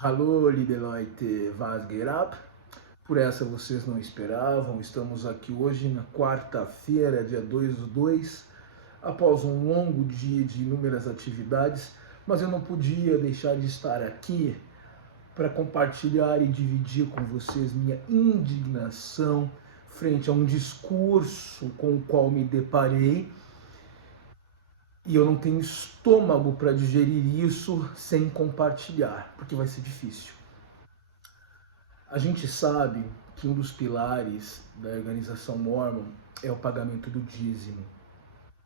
Hallo, liebe Leute, was geht ab? Por essa vocês não esperavam, estamos aqui hoje na quarta-feira, dia 2/2, após um longo dia de inúmeras atividades, mas eu não podia deixar de estar aqui para compartilhar e dividir com vocês minha indignação frente a um discurso com o qual me deparei, e eu não tenho estômago para digerir isso sem compartilhar, porque vai ser difícil. A gente sabe que um dos pilares da organização Mormon é o pagamento do dízimo,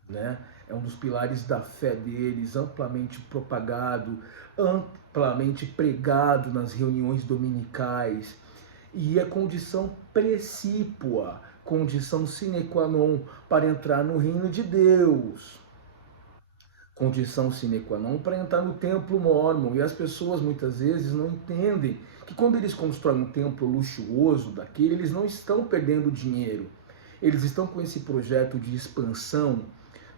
né? É um dos pilares da fé deles, amplamente propagado, amplamente pregado nas reuniões dominicais, e é condição precípua, condição sine qua non para entrar no reino de Deus. Condição sine qua non para entrar no templo Mormon. E as pessoas muitas vezes não entendem que quando eles constroem um templo luxuoso daquele, eles não estão perdendo dinheiro. Eles estão com esse projeto de expansão,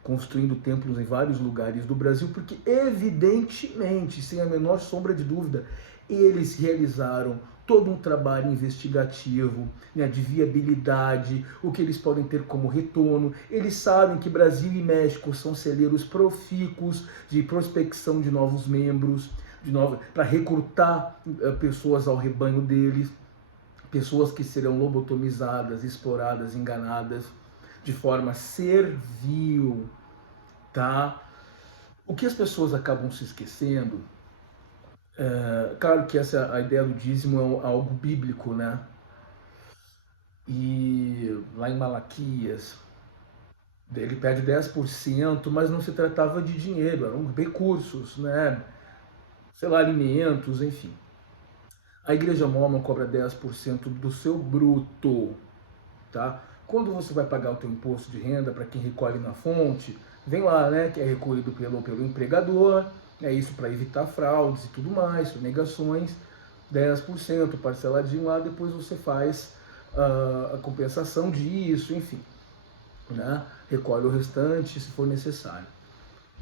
construindo templos em vários lugares do Brasil, porque evidentemente, sem a menor sombra de dúvida, eles realizaram todo um trabalho investigativo, né, de viabilidade, o que eles podem ter como retorno. Eles sabem que Brasil e México são celeiros profícuos de prospecção de novos membros, para recrutar pessoas ao rebanho deles, pessoas que serão lobotomizadas, exploradas, enganadas de forma servil, tá? O que as pessoas acabam se esquecendo, claro que a ideia do dízimo é algo bíblico, né? E lá em Malaquias, ele pede 10%, mas não se tratava de dinheiro, eram recursos, né? Sei lá, alimentos, enfim. A Igreja Mormon cobra 10% do seu bruto, tá? Quando você vai pagar o teu imposto de renda para quem recolhe na fonte, vem lá, né, que é recolhido pelo empregador, é isso para evitar fraudes e tudo mais, sonegações, 10% parceladinho lá, depois você faz a compensação disso, enfim, né? Recolhe o restante se for necessário,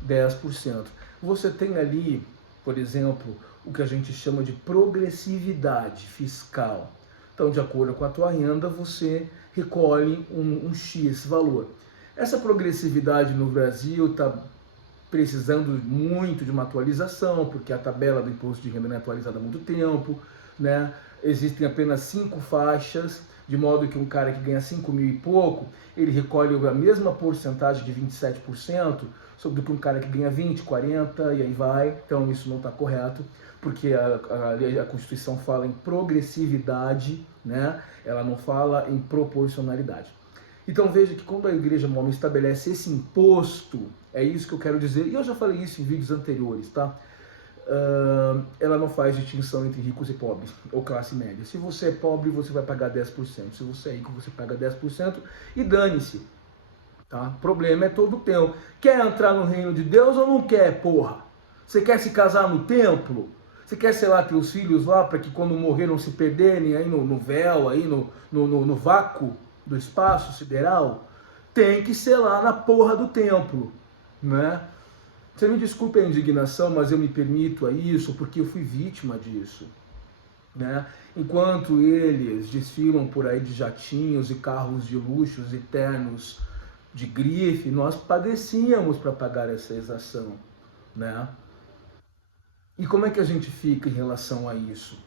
10%. Você tem ali, por exemplo, o que a gente chama de progressividade fiscal. Então, de acordo com a tua renda, você recolhe um X valor. Essa progressividade no Brasil está precisando muito de uma atualização, porque a tabela do imposto de renda não é atualizada há muito tempo, né? Existem apenas 5 faixas, de modo que um cara que ganha 5 mil e pouco, ele recolhe a mesma porcentagem de 27% sobre do que um cara que ganha 20, 40 e aí vai. Então isso não está correto, porque a Constituição fala em progressividade, né? Ela não fala em proporcionalidade. Então veja que quando a Igreja Mormon estabelece esse imposto, é isso que eu quero dizer, e eu já falei isso em vídeos anteriores, tá? Ela não faz distinção entre ricos e pobres, ou classe média. Se você é pobre, você vai pagar 10%. Se você é rico, você paga 10% e dane-se. Tá? O problema é todo teu. Quer entrar no reino de Deus ou não quer, porra? Você quer se casar no templo? Você quer selar teus filhos lá para que quando morrer não se perderem aí no véu, aí no vácuo do espaço sideral? Tem que selar na porra do templo, né? Você me desculpe a indignação, mas eu me permito a isso porque eu fui vítima disso, né? Enquanto eles desfilam por aí de jatinhos e carros de luxos eternos de grife, nós padecíamos para pagar essa exação, né? E como é que a gente fica em relação a isso?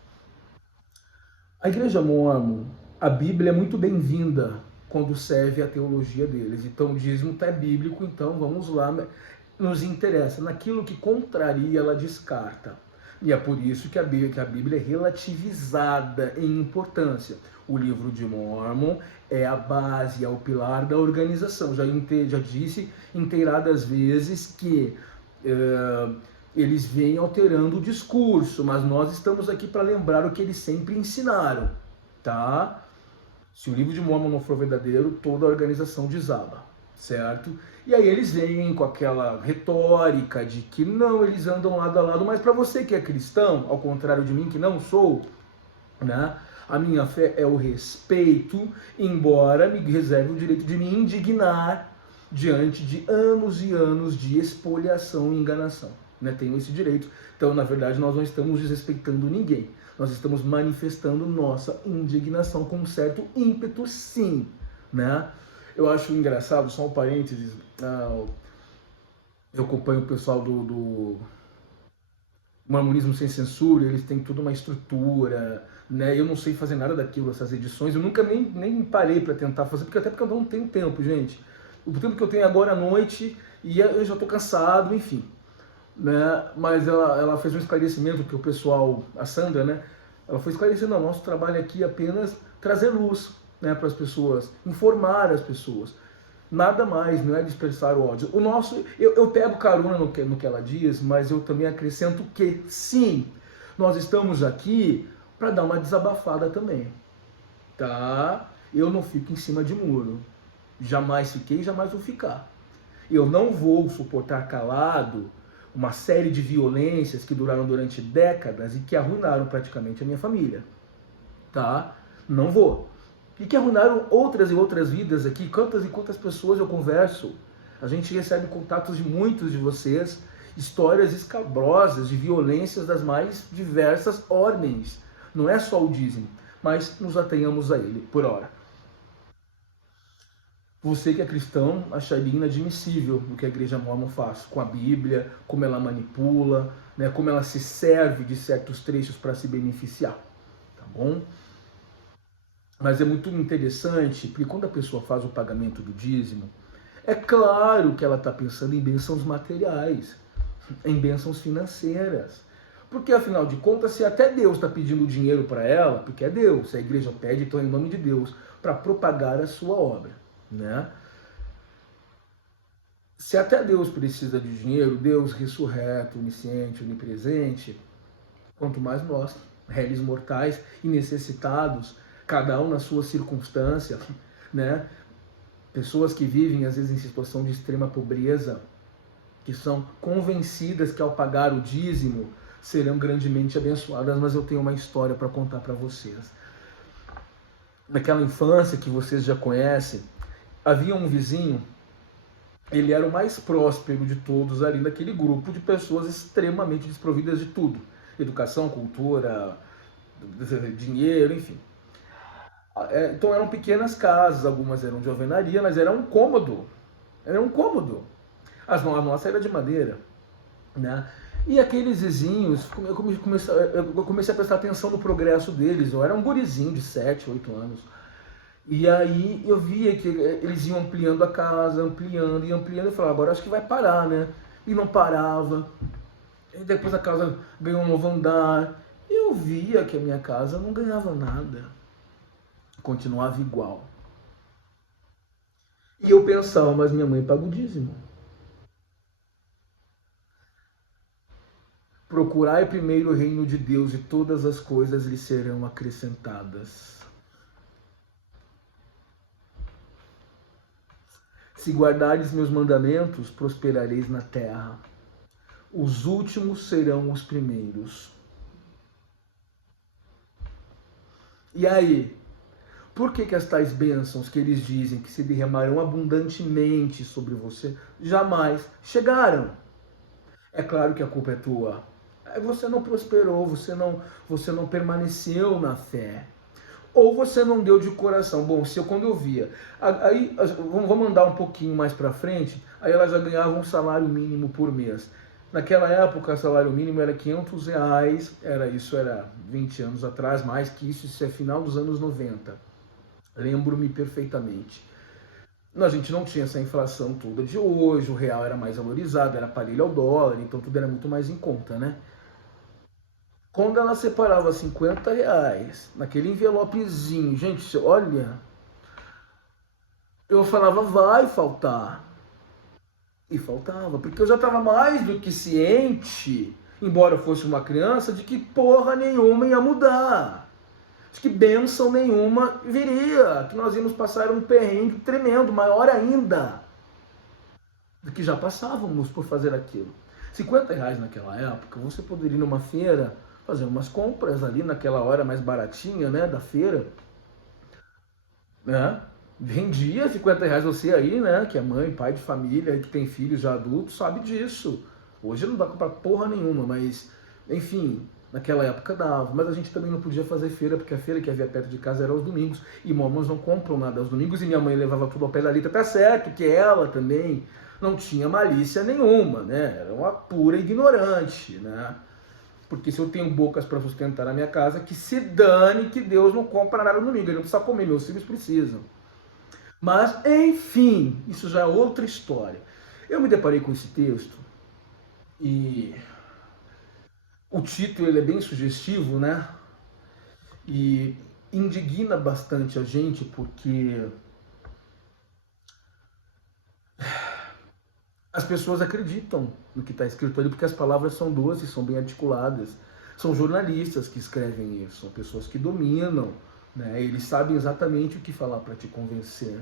A Igreja Mormon, a Bíblia é muito bem-vinda quando serve a teologia deles. Então o dízimo está bíblico, então vamos lá, nos interessa. Naquilo que contraria, ela descarta. E é por isso que a Bíblia é relativizada em importância. O livro de Mormon é a base, é o pilar da organização. Já disse inteiradas vezes que eles vêm alterando o discurso, mas nós estamos aqui para lembrar o que eles sempre ensinaram, tá? Se o livro de Mormon não for verdadeiro, toda a organização desaba, certo? E aí eles vêm com aquela retórica de que não, eles andam lado a lado, mas para você que é cristão, ao contrário de mim que não sou, né? A minha fé é o respeito, embora me reserve o direito de me indignar diante de anos e anos de espoliação e enganação. Né? Tenho esse direito, Então, na verdade, nós não estamos desrespeitando ninguém. Nós estamos manifestando nossa indignação com um certo ímpeto, sim, né? Eu acho engraçado, só um parênteses, eu acompanho o pessoal do Mormonismo Sem Censura, eles têm toda uma estrutura, né? Eu não sei fazer nada daquilo, essas edições, eu nunca nem parei para tentar fazer, porque até porque eu não tenho tempo, gente. O tempo que eu tenho agora à noite, e eu já estou cansado, enfim. Né? Mas ela fez um esclarecimento que o pessoal, a Sandra, né? Ela foi esclarecendo, não, nosso trabalho aqui é apenas trazer luz, né, para as pessoas, informar as pessoas. Nada mais, não é dispersar o ódio. O nosso, eu pego carona no que ela diz, mas eu também acrescento que, sim, nós estamos aqui para dar uma desabafada também, tá? Eu não fico em cima de muro. Jamais fiquei, jamais vou ficar. Eu não vou suportar calado uma série de violências que duraram durante décadas e que arruinaram praticamente a minha família, tá? Não vou. E que arruinaram outras e outras vidas aqui. Quantas e quantas pessoas eu converso? A gente recebe contatos de muitos de vocês, histórias escabrosas de violências das mais diversas ordens. Não é só o dízimo, mas nos atenhamos a ele por hora. Você que é cristão acharia inadmissível o que a igreja mormon faz com a Bíblia, como ela manipula, né, como ela se serve de certos trechos para se beneficiar, tá bom? Mas é muito interessante, porque quando a pessoa faz o pagamento do dízimo, é claro que ela está pensando em bênçãos materiais, em bênçãos financeiras. Porque afinal de contas, se até Deus está pedindo dinheiro para ela, porque é Deus, se a igreja pede, então é em nome de Deus, para propagar a sua obra, né? Se até Deus precisa de dinheiro, Deus ressurreto, onisciente, onipresente, quanto mais nós, réis mortais e necessitados, cada um na sua circunstância, né? Pessoas que vivem às vezes em situação de extrema pobreza, que são convencidas que ao pagar o dízimo serão grandemente abençoadas, mas eu tenho uma história para contar para vocês. Naquela infância que vocês já conhecem, havia um vizinho, ele era o mais próspero de todos ali naquele grupo de pessoas extremamente desprovidas de tudo. Educação, cultura, dinheiro, enfim. Então eram pequenas casas, algumas eram de alvenaria, mas era um cômodo. Era um cômodo. A nossa era de madeira, né? E aqueles vizinhos, eu comecei a prestar atenção no progresso deles. Eu era um gurizinho de 7, 8 anos. E aí eu via que eles iam ampliando a casa, ampliando e ampliando. Eu falava, agora acho que vai parar, né? E não parava. E depois a casa ganhou um novo andar. Eu via que a minha casa não ganhava nada. Continuava igual. E eu pensava, mas minha mãe paga o dízimo. Procurai primeiro o reino de Deus e todas as coisas lhe serão acrescentadas. Se guardares meus mandamentos, prosperareis na terra. Os últimos serão os primeiros. E aí, por que as tais bênçãos que eles dizem que se derramarão abundantemente sobre você jamais chegaram? É claro que a culpa é tua. Você não prosperou, você não permaneceu na fé. Ou você não deu de coração. Bom, quando eu via, aí vamos andar um pouquinho mais para frente, aí ela já ganhava um salário mínimo por mês. Naquela época, o salário mínimo era R$500, era 20 anos atrás, mais que isso é final dos anos 90. Lembro-me perfeitamente. A gente não tinha essa inflação toda de hoje, o real era mais valorizado, era parelho ao dólar, então tudo era muito mais em conta, né? Quando ela separava R$50 naquele envelopezinho, gente, olha, eu falava, vai faltar. E faltava, porque eu já estava mais do que ciente, embora eu fosse uma criança, de que porra nenhuma ia mudar. De que bênção nenhuma viria, que nós íamos passar um perrengue tremendo, maior ainda do que já passávamos por fazer aquilo. R$50 naquela época, você poderia ir numa feira, fazer umas compras ali naquela hora mais baratinha, né, da feira, né? Vendia R$50 você aí, né, que é mãe, pai de família, que tem filhos já adultos, sabe disso. Hoje não dá pra comprar porra nenhuma, mas Enfim, naquela época dava, mas a gente também não podia fazer feira, porque a feira que havia perto de casa era aos domingos, e mormons não compram nada aos domingos, e minha mãe levava tudo ao pé da letra. Tá certo que ela também não tinha malícia nenhuma, né? Era uma pura ignorante, né? Porque se eu tenho bocas para sustentar a minha casa, que se dane que Deus não compra nada no domingo, ele não precisa comer, meus filhos precisam. Mas, enfim, isso já é outra história. Eu me deparei com esse texto e o título ele é bem sugestivo, né? E indigna bastante a gente porque as pessoas acreditam no que está escrito ali, porque as palavras são doces, são bem articuladas. São jornalistas que escrevem isso, são pessoas que dominam, né? Eles sabem exatamente o que falar para te convencer.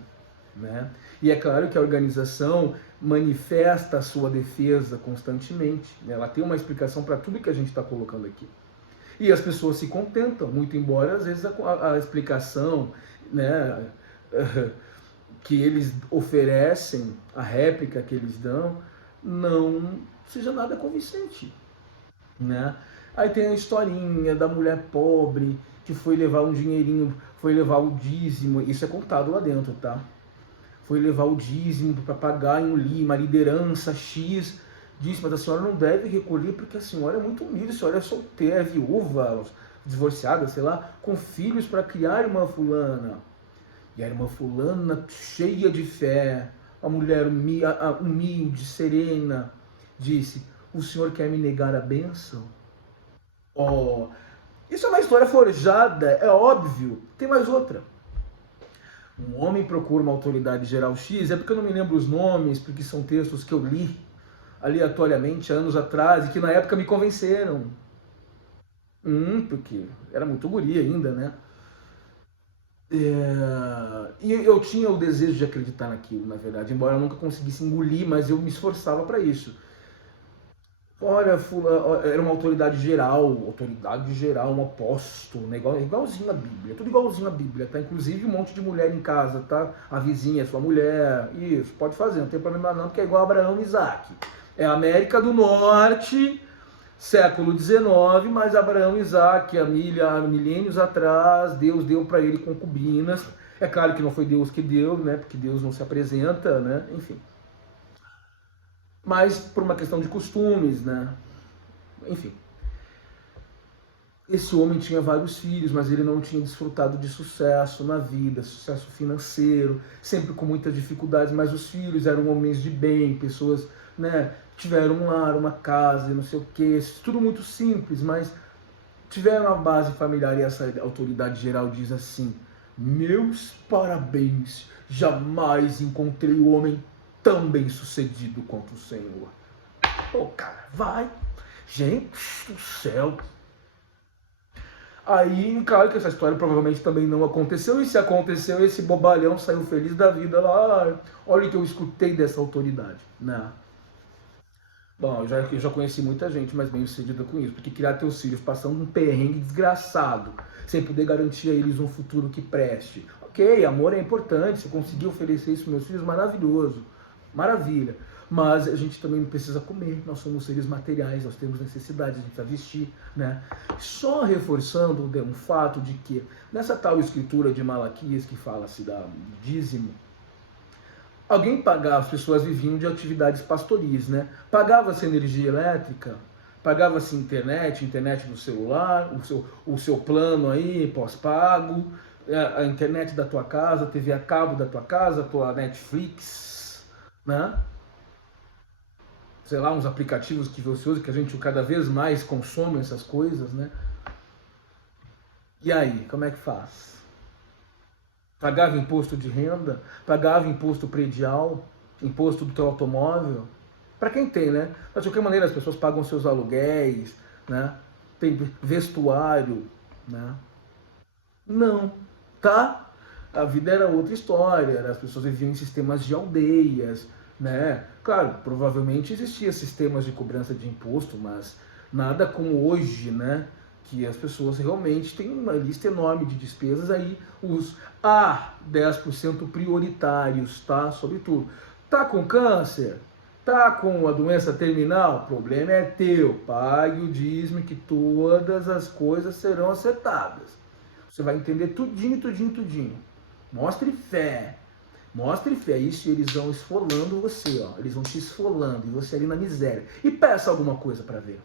Né? E é claro que a organização manifesta a sua defesa constantemente. Né? Ela tem uma explicação para tudo que a gente está colocando aqui. E as pessoas se contentam, muito embora às vezes a explicação, né, que eles oferecem, a réplica que eles dão, não seja nada convincente. Né? Aí tem a historinha da mulher pobre que foi levar um dinheirinho, foi levar o dízimo, isso é contado lá dentro, tá? Foi levar o dízimo para pagar em uma liderança X, disse, mas a senhora não deve recolher porque a senhora é muito humilde, a senhora é solteira, é viúva, divorciada, sei lá, com filhos para criar a irmã fulana. E a irmã fulana, cheia de fé, a mulher humilde, serena, disse, o senhor quer me negar a bênção? Oh, isso é uma história forjada, é óbvio. Tem mais outra. Um homem procura uma autoridade geral X, é porque eu não me lembro os nomes, porque são textos que eu li aleatoriamente anos atrás e que na época me convenceram. Porque era muito guri ainda, né? E eu tinha o desejo de acreditar naquilo, na verdade, embora eu nunca conseguisse engolir, mas eu me esforçava para isso. Olha, era uma autoridade geral, um apóstolo, né? Igualzinho a Bíblia, tudo igualzinho a Bíblia, tá? Inclusive um monte de mulher em casa, tá? A vizinha, sua mulher, isso, pode fazer, não tem problema não, porque é igual Abraão e Isaac. É América do Norte, século XIX, mas Abraão e Isaac, há milênios atrás, Deus deu para ele concubinas. É claro que não foi Deus que deu, né? Porque Deus não se apresenta, né? Enfim. Mas por uma questão de costumes, né? Enfim. Esse homem tinha vários filhos, mas ele não tinha desfrutado de sucesso na vida, sucesso financeiro, sempre com muitas dificuldades, mas os filhos eram homens de bem, pessoas, né, tiveram um lar, uma casa, não sei o quê, tudo muito simples, mas tiveram uma base familiar e essa autoridade geral diz assim, meus parabéns, jamais encontrei um homem tão bem sucedido quanto o Senhor. Pô, cara, vai, gente do céu. Aí, claro que essa história provavelmente também não aconteceu, e se aconteceu, esse bobalhão saiu feliz da vida lá, olha o que eu escutei dessa autoridade, né? Bom, eu já conheci muita gente mais bem sucedida com isso, porque criar teus filhos passando um perrengue desgraçado, sem poder garantir a eles um futuro que preste. Ok, amor é importante, você conseguiu oferecer isso para meus filhos, maravilhoso, maravilha. Mas a gente também precisa comer, nós somos seres materiais, nós temos necessidades, a gente precisa vestir, né? Só reforçando um fato de que nessa tal escritura de Malaquias que fala-se da dízimo, alguém pagava, as pessoas viviam de atividades pastoris, né? Pagava-se energia elétrica, pagava-se internet do celular, o seu plano aí, pós-pago, a internet da tua casa, TV a cabo da tua casa, a tua Netflix, né? Sei lá, uns aplicativos que você usa, que a gente cada vez mais consome essas coisas, né? E aí, como é que faz? Pagava imposto de renda, pagava imposto predial, imposto do teu automóvel. Para quem tem, né? Mas de qualquer maneira as pessoas pagam seus aluguéis, né? Tem vestuário, né? Não, tá? A vida era outra história, as pessoas viviam em sistemas de aldeias, né? Claro, provavelmente existia sistemas de cobrança de imposto, mas nada como hoje, né? Que as pessoas realmente têm uma lista enorme de despesas aí, os 10% prioritários, tá? Sobretudo. Tá com câncer? Tá com a doença terminal? O problema é teu. Pague o dízimo que todas as coisas serão acertadas. Você vai entender tudinho, tudinho, tudinho. Mostre fé. Mostre fé. Isso eles vão esfolando você, ó. Eles vão te esfolando e você ali na miséria. E peça alguma coisa para ver.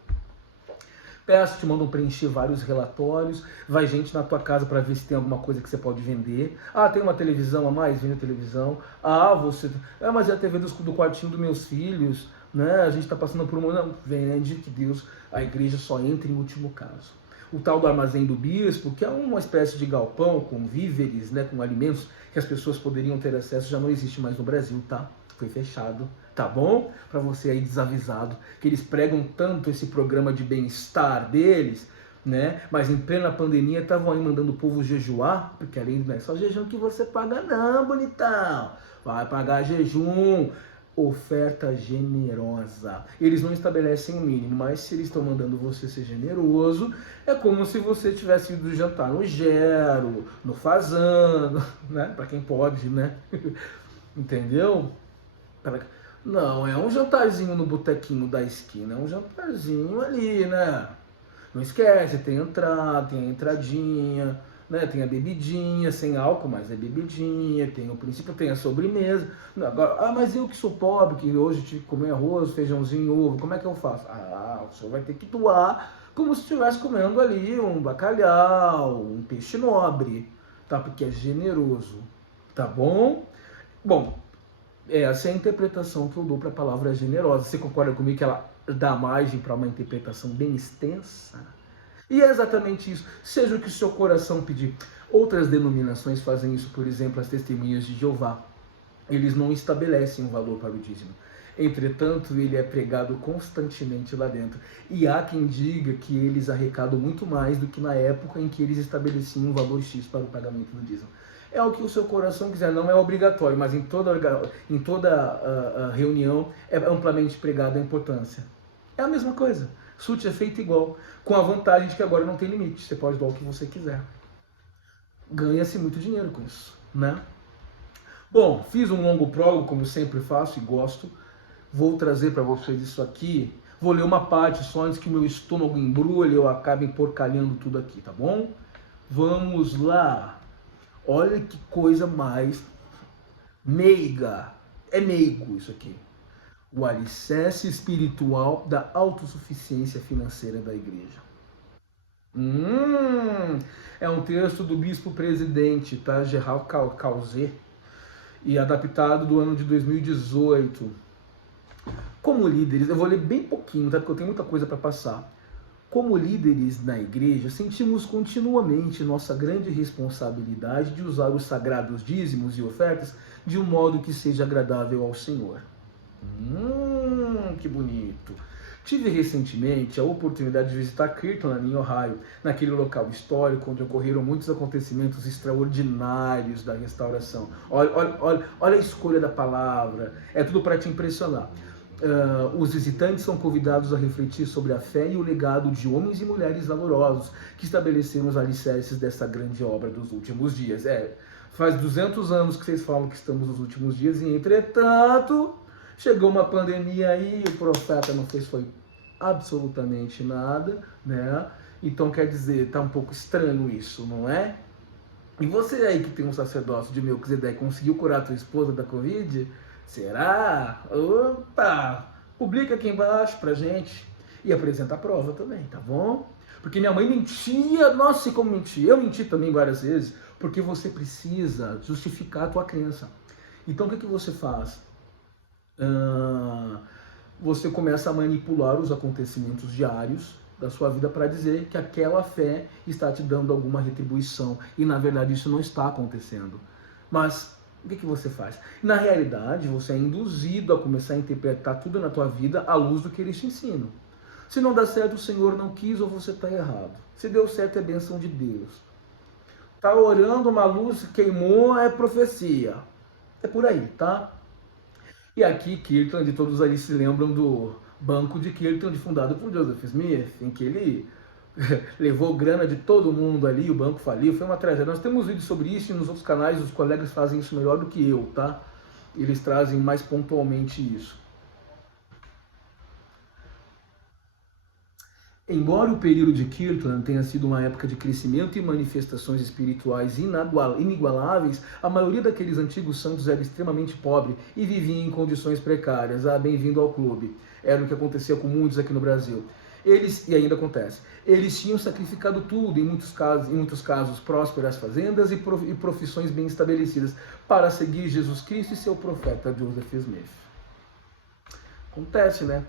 Peço, te mandam preencher vários relatórios, vai gente na tua casa para ver se tem alguma coisa que você pode vender. Ah, tem uma televisão a mais? Vende a televisão. Ah, você... mas é a TV do quartinho dos meus filhos, né? A gente está passando por uma... Não, vende, que Deus, a igreja só entra em último caso. O tal do armazém do bispo, que é uma espécie de galpão com víveres, né, com alimentos que as pessoas poderiam ter acesso, já não existe mais no Brasil, tá? Foi fechado, tá bom? Para você aí desavisado, que eles pregam tanto esse programa de bem-estar deles, né? Mas em plena pandemia estavam aí mandando o povo jejuar, porque além não é só jejum que você paga não, bonitão. Vai pagar jejum, oferta generosa. Eles não estabelecem o mínimo, mas se eles estão mandando você ser generoso, é como se você tivesse ido jantar no Gero, no Fazano, né? Para quem pode, né? Entendeu? Não, é um jantarzinho no botequinho da esquina, é um jantarzinho ali, né? Não esquece, tem entrada, tem a entradinha, né? Tem a bebidinha, sem álcool, mas é bebidinha, tem o princípio, tem a sobremesa. Agora, mas eu que sou pobre, que hoje tive que comer arroz, feijãozinho, ovo, como é que eu faço? Ah, o senhor vai ter que doar como se estivesse comendo ali um bacalhau, um peixe nobre, tá? Porque é generoso, tá bom? Bom, essa é a interpretação que eu dou para a palavra generosa. Você concorda comigo que ela dá margem para uma interpretação bem extensa? E é exatamente isso. Seja o que o seu coração pedir. Outras denominações fazem isso, por exemplo, as Testemunhas de Jeová. Eles não estabelecem um valor para o dízimo. Entretanto, ele é pregado constantemente lá dentro. E há quem diga que eles arrecadam muito mais do que na época em que eles estabeleciam um valor X para o pagamento do dízimo. É o que o seu coração quiser, não é obrigatório, mas em toda reunião é amplamente pregada a importância. É a mesma coisa. SUT é feito igual, com a vantagem de que agora não tem limite, você pode doar o que você quiser. Ganha-se muito dinheiro com isso, né? Bom, fiz um longo prólogo, como sempre faço e gosto. Vou trazer para vocês isso aqui. Vou ler uma parte só antes que meu estômago embrulhe e eu acabe emporcalhando tudo aqui, tá bom? Vamos lá. Olha que coisa mais meiga. É meigo isso aqui. O alicerce espiritual da autossuficiência financeira da igreja. É um texto do bispo presidente, tá? Gerald Causé, e adaptado do ano de 2018. Como líderes, eu vou ler bem pouquinho, tá? Porque eu tenho muita coisa para passar. Como líderes na igreja, sentimos continuamente nossa grande responsabilidade de usar os sagrados dízimos e ofertas de um modo que seja agradável ao Senhor. Que bonito! Tive recentemente a oportunidade de visitar Kirtland, em Ohio, naquele local histórico onde ocorreram muitos acontecimentos extraordinários da restauração. Olha a escolha da palavra, é tudo para te impressionar. Os visitantes são convidados a refletir sobre a fé e o legado de homens e mulheres valorosos que estabeleceram os alicerces dessa grande obra dos últimos dias. Faz 200 anos que vocês falam que estamos nos últimos dias e, entretanto, chegou uma pandemia aí e o profeta não fez foi absolutamente nada, né? Então, quer dizer, tá um pouco estranho isso, não é? E você aí que tem um sacerdócio de Melquisedeque conseguiu curar a tua esposa da Covid? Será? Opa! Publica aqui embaixo pra gente. E apresenta a prova também, tá bom? Porque minha mãe mentia, nossa, como mentia. Eu menti também várias vezes, porque você precisa justificar a tua crença. Então o que você faz? Você começa a manipular os acontecimentos diários da sua vida para dizer que aquela fé está te dando alguma retribuição. E na verdade isso não está acontecendo. Mas o que você faz? Na realidade, você é induzido a começar a interpretar tudo na tua vida à luz do que eles te ensinam. Se não dá certo, o Senhor não quis ou você está errado. Se deu certo, é bênção de Deus. Tá orando, uma luz queimou, é profecia. É por aí, tá? E aqui, Kirtland, todos ali se lembram do banco de Kirtland, fundado por Joseph Smith, em que ele levou grana de todo mundo ali, o banco faliu, foi uma tragédia. Nós temos vídeos sobre isso e nos outros canais os colegas fazem isso melhor do que eu, tá? Eles trazem mais pontualmente isso. Embora o período de Kirtland tenha sido uma época de crescimento e manifestações espirituais inigualáveis, a maioria daqueles antigos santos era extremamente pobre e vivia em condições precárias. Ah, bem-vindo ao clube. Era o que acontecia com muitos aqui no Brasil. Eles, e ainda acontece, eles tinham sacrificado tudo, em muitos casos prósperas fazendas e profissões bem estabelecidas, para seguir Jesus Cristo e seu profeta Joseph Smith. Acontece, né?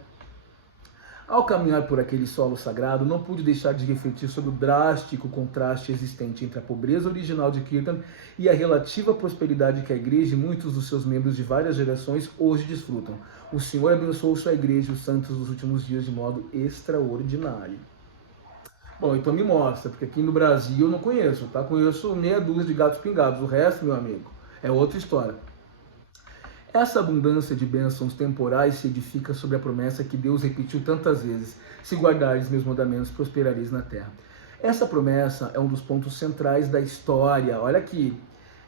Ao caminhar por aquele solo sagrado, não pude deixar de refletir sobre o drástico contraste existente entre a pobreza original de Kirtan e a relativa prosperidade que a igreja e muitos dos seus membros de várias gerações hoje desfrutam. O Senhor abençoou sua igreja e os santos dos últimos dias de modo extraordinário. Bom, então me mostra, porque aqui no Brasil eu não conheço, tá? Conheço meia dúzia de gatos pingados, o resto, meu amigo, é outra história. Essa abundância de bênçãos temporais se edifica sobre a promessa que Deus repetiu tantas vezes: se guardares meus mandamentos, prosperareis na terra. Essa promessa é um dos pontos centrais da história. Olha aqui,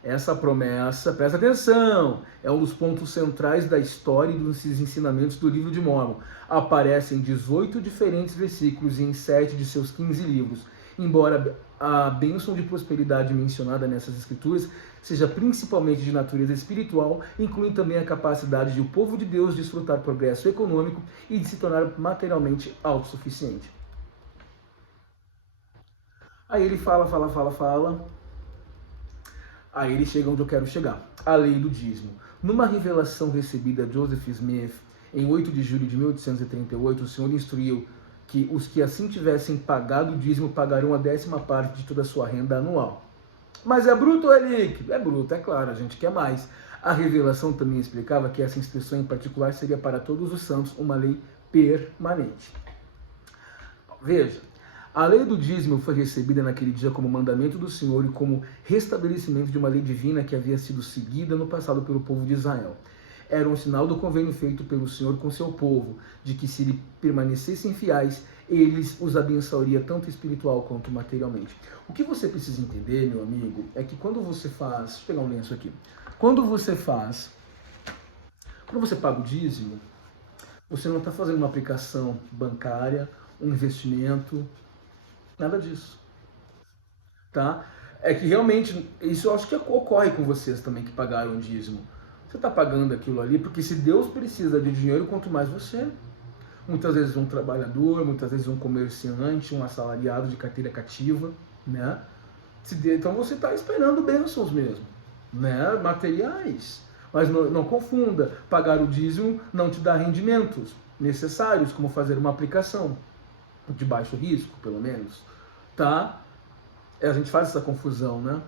essa promessa, presta atenção, é um dos pontos centrais da história e dos ensinamentos do livro de Mórmon. Aparece em 18 diferentes versículos e em 7 de seus 15 livros. Embora a bênção de prosperidade mencionada nessas escrituras seja principalmente de natureza espiritual, inclui também a capacidade de o povo de Deus desfrutar progresso econômico e de se tornar materialmente autossuficiente. Aí ele fala. Aí ele chega onde eu quero chegar. A lei do dízimo. Numa revelação recebida a Joseph Smith, em 8 de julho de 1838, o Senhor instruiu que os que assim tivessem pagado o dízimo pagariam a 10ª parte de toda a sua renda anual. Mas é bruto ou é líquido? É bruto, é claro, a gente quer mais. A revelação também explicava que essa instrução em particular seria para todos os santos uma lei permanente. Veja, a lei do dízimo foi recebida naquele dia como mandamento do Senhor e como restabelecimento de uma lei divina que havia sido seguida no passado pelo povo de Israel. Era um sinal do convênio feito pelo Senhor com seu povo, de que se lhe permanecessem fiéis, eles os abençoaria tanto espiritual quanto materialmente. O que você precisa entender, meu amigo, é que quando você faz... Deixa eu pegar um lenço aqui. Quando você paga o dízimo, você não está fazendo uma aplicação bancária, um investimento, nada disso. Tá? É que realmente, isso eu acho que ocorre com vocês também que pagaram o dízimo. Você está pagando aquilo ali, porque se Deus precisa de dinheiro, quanto mais você. Muitas vezes um trabalhador, muitas vezes um comerciante, um assalariado de carteira cativa, né? Então você está esperando bênçãos mesmo, né? Materiais. Mas não confunda, pagar o dízimo não te dá rendimentos necessários, como fazer uma aplicação de baixo risco, pelo menos, tá? A gente faz essa confusão, né?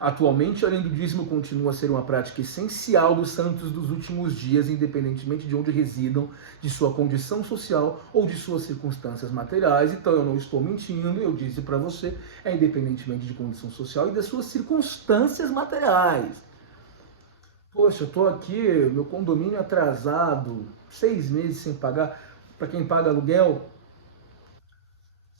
Atualmente, além do dízimo, continua a ser uma prática essencial dos santos dos últimos dias, independentemente de onde residam, de sua condição social ou de suas circunstâncias materiais. Então, eu não estou mentindo, eu disse para você, é independentemente de condição social e das suas circunstâncias materiais. Poxa, eu estou aqui, meu condomínio atrasado, 6 meses sem pagar. Para quem paga aluguel,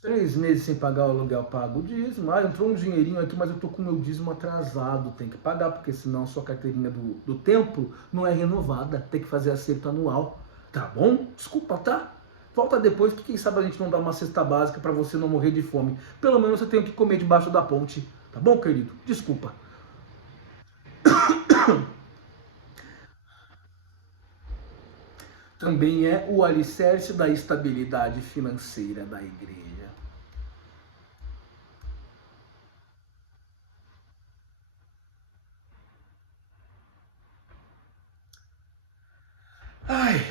3 meses sem pagar o aluguel, pago o dízimo. Ah, entrou um dinheirinho aqui, mas eu tô com o meu dízimo atrasado. Tem que pagar, porque senão a sua carteirinha do templo não é renovada. Tem que fazer acerto anual. Tá bom? Desculpa, tá? Volta depois, que quem sabe a gente não dá uma cesta básica para você não morrer de fome. Pelo menos você tem que comer debaixo da ponte. Tá bom, querido? Desculpa. Também é o alicerce da estabilidade financeira da igreja. Ai.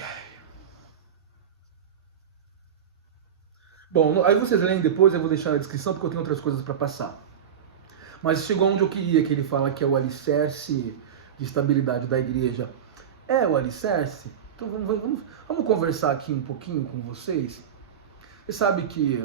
Bom, aí vocês leem depois, eu vou deixar na descrição porque eu tenho outras coisas para passar. Mas chegou onde eu queria, que ele fala que é o alicerce de estabilidade da igreja. É o alicerce? Então vamos conversar aqui um pouquinho com vocês. Você sabe que,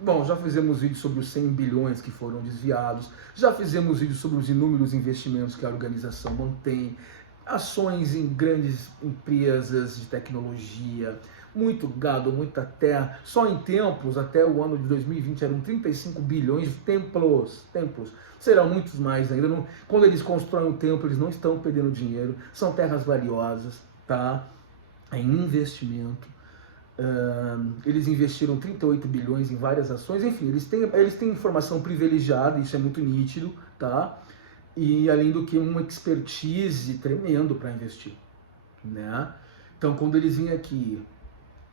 bom, já fizemos vídeos sobre os 100 bilhões que foram desviados, já fizemos vídeos sobre os inúmeros investimentos que a organização mantém, ações em grandes empresas de tecnologia, muito gado, muita terra. Só em templos, até o ano de 2020, eram 35 bilhões de templos. Serão muitos mais ainda. Quando eles constroem o templo, eles não estão perdendo dinheiro. São terras valiosas, tá? É investimento. Eles investiram 38 bilhões em várias ações, enfim, eles têm informação privilegiada, isso é muito nítido, tá? E além do que uma expertise tremendo para investir, né? Então, quando eles vêm aqui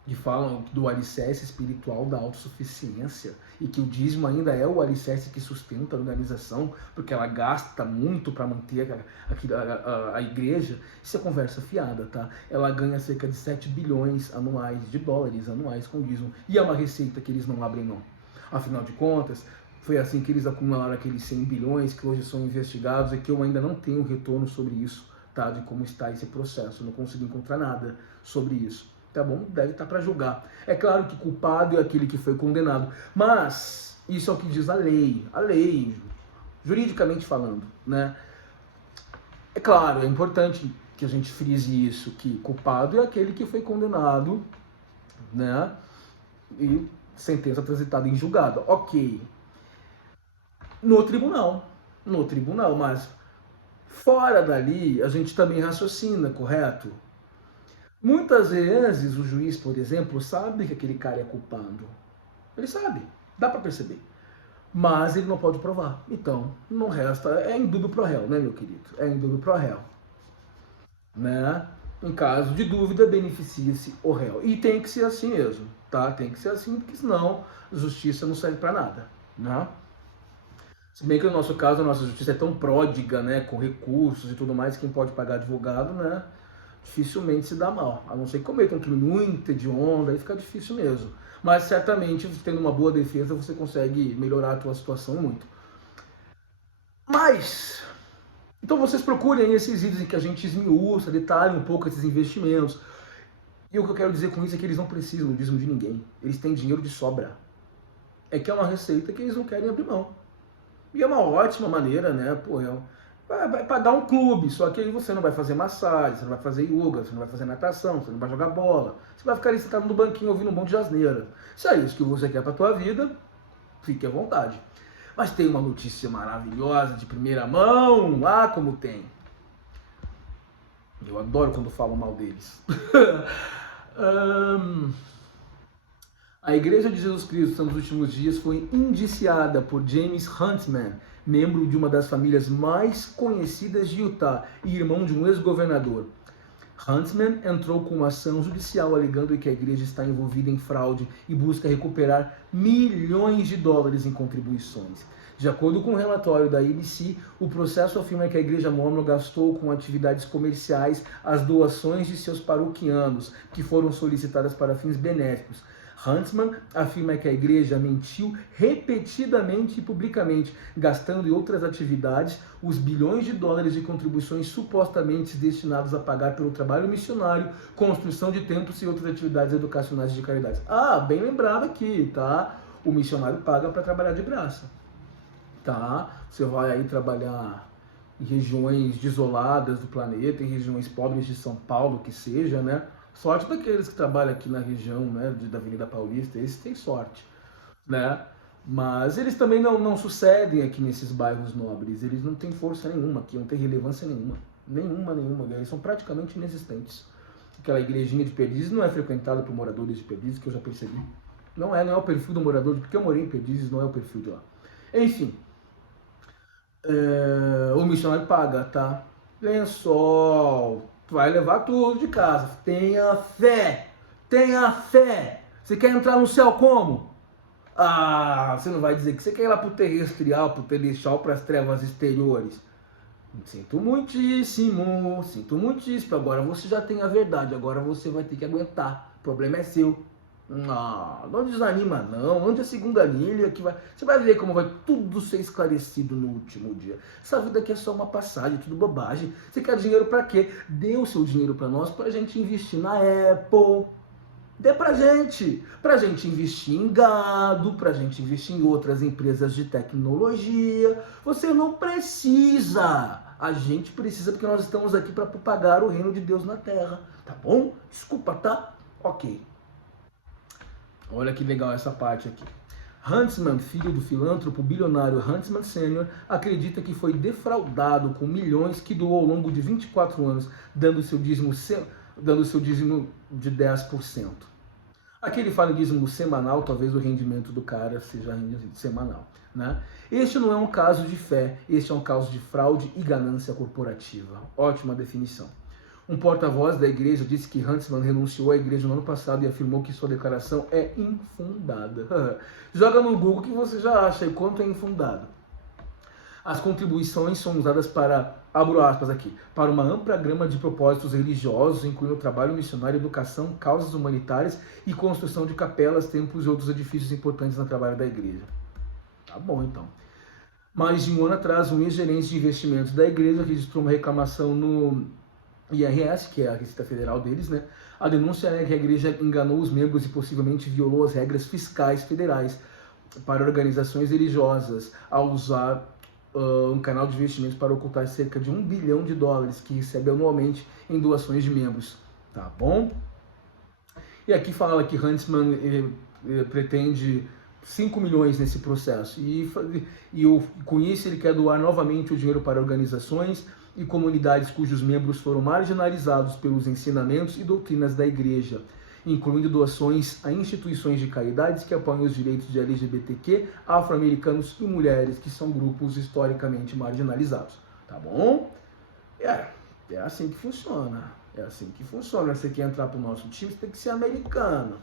e falam do alicerce espiritual da autossuficiência e que o dízimo ainda é o alicerce que sustenta a organização, porque ela gasta muito para manter a igreja, isso é conversa fiada, tá? Ela ganha cerca de 7 bilhões anuais de dólares anuais com dízimo, e é uma receita que eles não abrem mão. Afinal de contas, foi assim que eles acumularam aqueles 100 bilhões que hoje são investigados e que eu ainda não tenho retorno sobre isso, tá? De como está esse processo, não consigo encontrar nada sobre isso. Tá bom? Deve estar para julgar. É claro que culpado é aquele que foi condenado, mas isso é o que diz a lei, juridicamente falando, né? É claro, é importante que a gente frise isso, que culpado é aquele que foi condenado, né? E sentença transitada em julgado. Ok. No tribunal, mas fora dali a gente também raciocina, correto? Muitas vezes o juiz, por exemplo, sabe que aquele cara é culpado. Ele sabe, dá para perceber. Mas ele não pode provar. Então, não resta, é indúbio pro réu, né, meu querido? É indúbio pro réu. Né? Em caso de dúvida, beneficia-se o réu. E tem que ser assim mesmo, tá? Tem que ser assim, porque senão justiça não serve para nada, né? Se bem que no nosso caso, a nossa justiça é tão pródiga, né, com recursos e tudo mais, quem pode pagar advogado, né, dificilmente se dá mal. A não ser que cometa um crime muito hediondo, aí fica difícil mesmo. Mas certamente, tendo uma boa defesa, você consegue melhorar a tua situação muito. Mas, então vocês procurem esses vídeos em que a gente esmiuça, detalha um pouco esses investimentos. E o que eu quero dizer com isso é que eles não precisam do dízimo de ninguém. Eles têm dinheiro de sobra. É que é uma receita que eles não querem abrir mão. E é uma ótima maneira, né? Pô, vai pagar um clube, só que aí você não vai fazer massagem, você não vai fazer yoga, você não vai fazer natação, você não vai jogar bola, você vai ficar ali sentado no banquinho ouvindo um monte de asneira. Se é isso que você quer pra tua vida, fique à vontade. Mas tem uma notícia maravilhosa de primeira mão, como tem. Eu adoro quando falam mal deles. A Igreja de Jesus Cristo nos últimos dias foi indiciada por James Huntsman, membro de uma das famílias mais conhecidas de Utah e irmão de um ex-governador. Huntsman entrou com uma ação judicial alegando que a igreja está envolvida em fraude e busca recuperar milhões de dólares em contribuições. De acordo com o relatório da ABC, o processo afirma que a Igreja Mormon gastou com atividades comerciais as doações de seus paroquianos, que foram solicitadas para fins benéficos. Huntsman afirma que a igreja mentiu repetidamente e publicamente, gastando em outras atividades os bilhões de dólares de contribuições supostamente destinados a pagar pelo trabalho missionário, construção de templos e outras atividades educacionais de caridade. Bem lembrado aqui, tá? O missionário paga para trabalhar de graça, tá? Você vai aí trabalhar em regiões desoladas do planeta, em regiões pobres de São Paulo, que seja, né? Sorte daqueles que trabalham aqui na região, né, da Avenida Paulista, eles têm sorte, né? Mas eles também não sucedem aqui nesses bairros nobres, eles não têm força nenhuma aqui, não têm relevância nenhuma, eles são praticamente inexistentes. Aquela igrejinha de Perdizes não é frequentada por moradores de Perdizes, que eu já percebi. Não é o perfil do morador, porque eu morei em Perdizes, não é o perfil de lá. Enfim, o missionário paga, tá? Lençol, vai levar tudo de casa. Tenha fé. Tenha fé. Você quer entrar no céu como? Você não vai dizer que você quer ir lá pro terrestrial, pro celestial, pras trevas exteriores. Sinto muitíssimo. Agora você já tem a verdade. Agora você vai ter que aguentar. O problema é seu. Não desanima não, onde a segunda linha que vai, você vai ver como vai tudo ser esclarecido no último dia. Essa vida aqui é só uma passagem, tudo bobagem. Você quer dinheiro pra quê? Dê o seu dinheiro pra nós, pra gente investir na Apple. Dê pra gente investir em gado, pra gente investir em outras empresas de tecnologia. Você não precisa. A gente precisa porque nós estamos aqui para propagar o reino de Deus na terra, tá bom? Desculpa, tá? Ok. Olha que legal essa parte aqui. Huntsman, filho do filântropo bilionário Huntsman Sr., acredita que foi defraudado com milhões que doou ao longo de 24 anos, dando seu dízimo de 10%. Aqui ele fala em dízimo semanal, talvez o rendimento do cara seja semanal. Né? Este não é um caso de fé, este é um caso de fraude e ganância corporativa. Ótima definição. Um porta-voz da igreja disse que Huntsman renunciou à igreja no ano passado e afirmou que sua declaração é infundada. Joga no Google que você já acha aí quanto é infundado. As contribuições são usadas para, abro aspas aqui, para uma ampla gama de propósitos religiosos, incluindo trabalho missionário, educação, causas humanitárias e construção de capelas, templos e outros edifícios importantes no trabalho da igreja. Tá bom, então. Mais de um ano atrás, um ex-gerente de investimentos da igreja registrou uma reclamação no IRS, que é a Receita Federal deles, né? A denúncia é que a igreja enganou os membros e possivelmente violou as regras fiscais federais para organizações religiosas ao usar um canal de investimentos para ocultar cerca de $1 bilhão que recebe anualmente em doações de membros. Tá bom? E aqui fala que Huntsman pretende 5 milhões nesse processo. Com isso ele quer doar novamente o dinheiro para organizações e comunidades cujos membros foram marginalizados pelos ensinamentos e doutrinas da igreja, incluindo doações a instituições de caridades que apoiam os direitos de LGBTQ, afro-americanos e mulheres, que são grupos historicamente marginalizados. Tá bom? É assim que funciona. É assim que funciona. Você quer entrar para o nosso time, você tem que ser americano.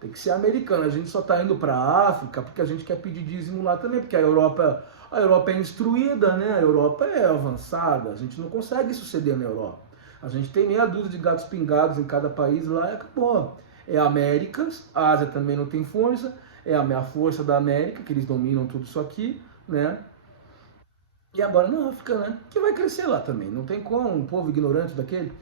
Tem que ser americano. A gente só está indo para a África porque a gente quer pedir dízimo lá também, porque a Europa é instruída, né? A Europa é avançada. A gente não consegue suceder na Europa. A gente tem meia dúzia de gatos pingados em cada país lá e acabou. É Américas, a Ásia também não tem força, é a força da América, que eles dominam tudo isso aqui, né? E agora na África, né? Que vai crescer lá também. Não tem como, um povo ignorante daquele.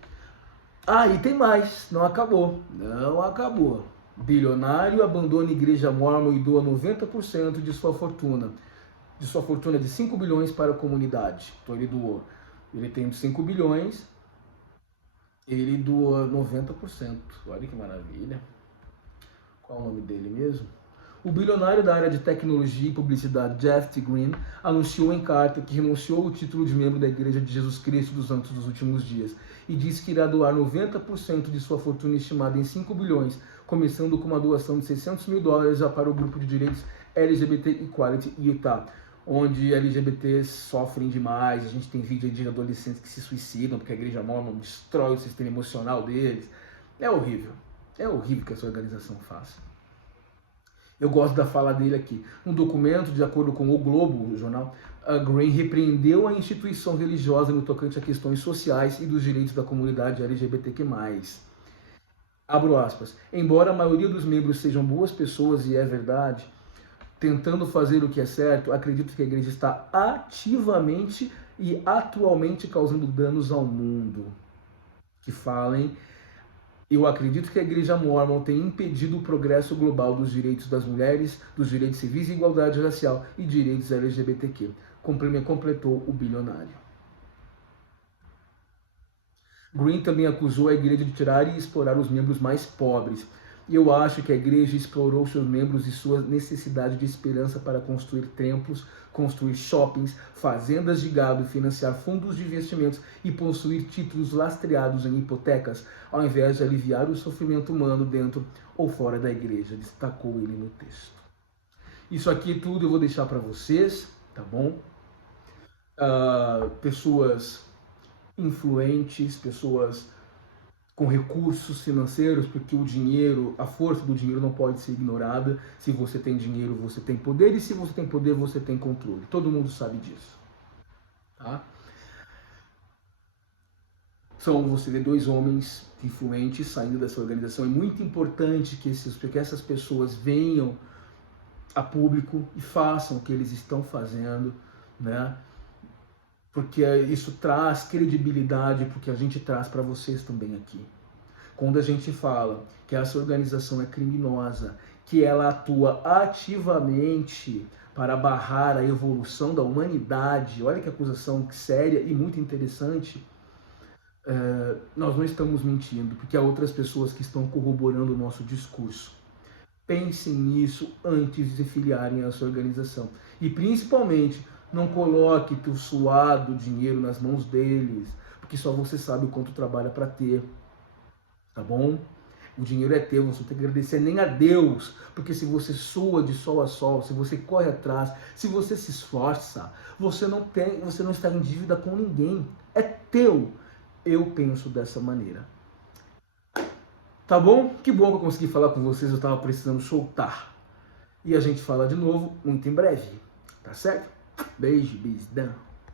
Ah, e tem mais, não acabou. Não acabou. Bilionário abandona a igreja mórmon e doa 90% de sua fortuna. De sua fortuna de 5 bilhões para a comunidade. Então ele doou. Ele tem 5 bilhões, ele doa 90%. Olha que maravilha. Qual é o nome dele mesmo? O bilionário da área de tecnologia e publicidade Jeff T. Green anunciou em carta que renunciou ao título de membro da Igreja de Jesus Cristo dos Santos dos Últimos Dias e disse que irá doar 90% de sua fortuna estimada em 5 bilhões, começando com uma doação de $600 mil para o grupo de direitos LGBT Equality Utah, onde LGBTs sofrem demais. A gente tem vídeo de adolescentes que se suicidam porque a igreja mormon destrói o sistema emocional deles. É horrível que essa organização faz. Eu gosto da fala dele aqui. Um documento, de acordo com o Globo, o jornal, Green repreendeu a instituição religiosa no tocante a questões sociais e dos direitos da comunidade LGBTQ+. Abro aspas. Embora a maioria dos membros sejam boas pessoas, e é verdade, tentando fazer o que é certo, acredito que a igreja está ativamente e atualmente causando danos ao mundo. Que falem. Eu acredito que a igreja mórmon tem impedido o progresso global dos direitos das mulheres, dos direitos civis e igualdade racial e direitos LGBTQ. Completou o bilionário. Green também acusou a igreja de tirar e explorar os membros mais pobres. E eu acho que a igreja explorou seus membros e sua necessidade de esperança para construir templos, construir shoppings, fazendas de gado, financiar fundos de investimentos e possuir títulos lastreados em hipotecas, ao invés de aliviar o sofrimento humano dentro ou fora da igreja, destacou ele no texto. Isso aqui tudo eu vou deixar para vocês, tá bom? Pessoas influentes, pessoas com recursos financeiros, porque o dinheiro, a força do dinheiro não pode ser ignorada. Se você tem dinheiro, você tem poder, e se você tem poder, você tem controle. Todo mundo sabe disso. Tá? Você vê 2 homens influentes saindo dessa organização. É muito importante que essas pessoas venham a público e façam o que eles estão fazendo, né? Porque isso traz credibilidade, porque a gente traz para vocês também aqui. Quando a gente fala que essa organização é criminosa, que ela atua ativamente para barrar a evolução da humanidade, olha que acusação séria e muito interessante, nós não estamos mentindo, porque há outras pessoas que estão corroborando o nosso discurso. Pensem nisso antes de se filiarem a essa organização. E principalmente, não coloque teu suado dinheiro nas mãos deles, porque só você sabe o quanto trabalha para ter, tá bom? O dinheiro é teu, você não tem que agradecer nem a Deus, porque se você sua de sol a sol, se você corre atrás, se você se esforça, você não está em dívida com ninguém. É teu. Eu penso dessa maneira. Tá bom? Que bom que eu consegui falar com vocês, eu estava precisando soltar. E a gente fala de novo muito em breve. Tá certo? Beijo, bisdão.